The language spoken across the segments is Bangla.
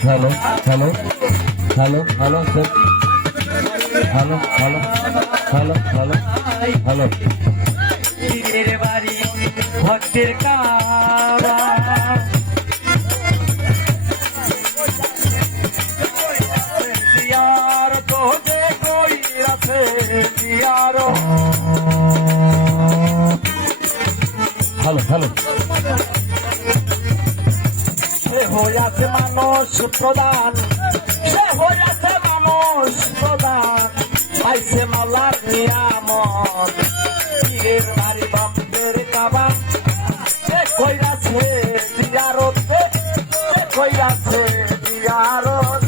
hello hello hello hello sir hello hello hello hello hello পীরের বাড়ি ভক্তের কাবা দিয়ার তো যে কই রাখে দিয়ার हेलो हेलो সে হইয়াছে মানুষ প্রধান সে হইয়াছে মানুষ প্রধান পাইছে মাওলার নিয়ামত পীরের বাড়ি ভক্তের কাবা সে কইরাছে দিয়ারত সে কইরাছে দিয়ারত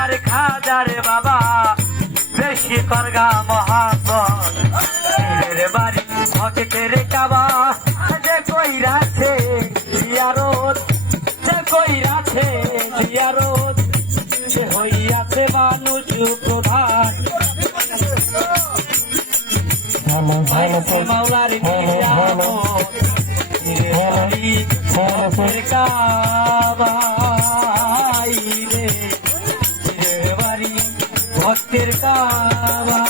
আমার খাজারে বাবা বেশি করগা মহাপন পীরের বাড়ি ভক্তের কাবা যে কইরাছে জিয়ারত যে কইরাছে জিয়ারত সে হইয়াছে মানুষ প্রধান মাওলার নিয়ামত পীরের বাড়ি ভক্তের কাবা ভক্তের কাবা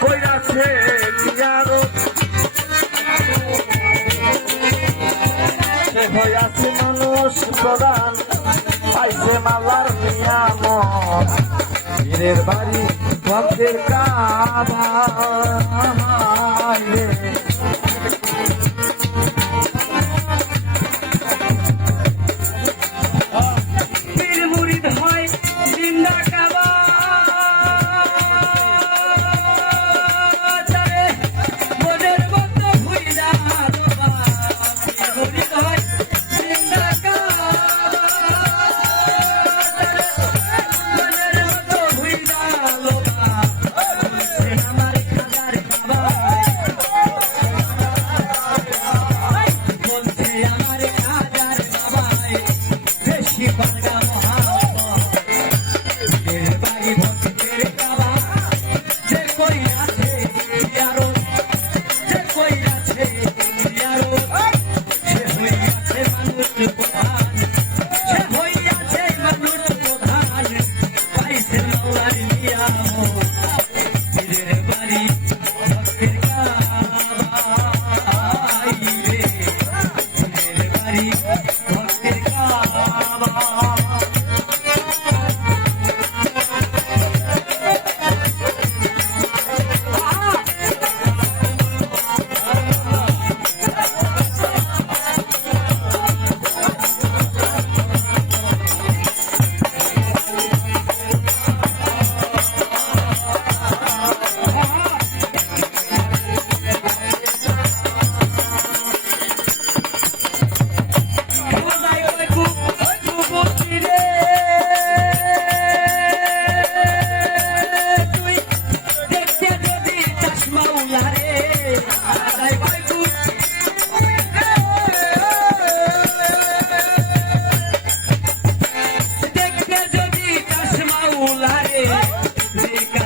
কইরাছে জিয়ারত সে হইয়াছে মানুষ প্রধান পাইছে মাওলার নিয়ামত পীরের বাড়ি ভক্তের কাবা পীর মুরিদ হয় জিন্দা কাবা মনের মতো ভুইলা মুরিদ হয় জিন্দা কাবা মনের মতো ভুইলা আমার খাজার বাবা বলছে আমার খাজার বাবা বেশি বাংলা মহাপীরের বাড়ি ভক্তের কাবা যে কইরাছে জিয়ারত যে কইরাছে জিয়ারত সে হইয়াছে মানুষ প্রধান সে হইয়াছে মানুষ প্রধান পাইছে মাওলার নিয়ামত পীরের বাড়ি ভক্তের কাবা পীরের বাড়ি ভক্তের কাবা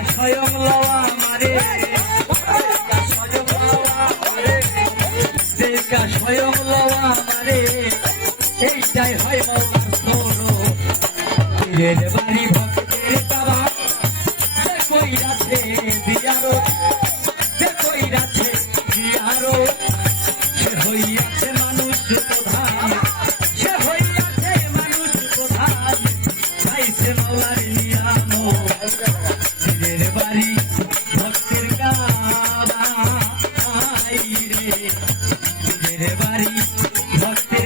স্বয়ং লওয়া মারে স্বয়ং লওয়া মারে এইটাই হয় মাওলার সোনো পীরের বাড়ি ভক্তের কাবা যে কইরাছে জিয়ারত যে কইরাছে জিয়ারত হইয়াছে মানুষ প্রধান, সে হইয়াছে মানুষ প্রধান, চাইছে মাওলার নিয়ামত, পীরের বাড়ি ভক্তের কাবাই রে, পীরের বাড়ি ভক্তের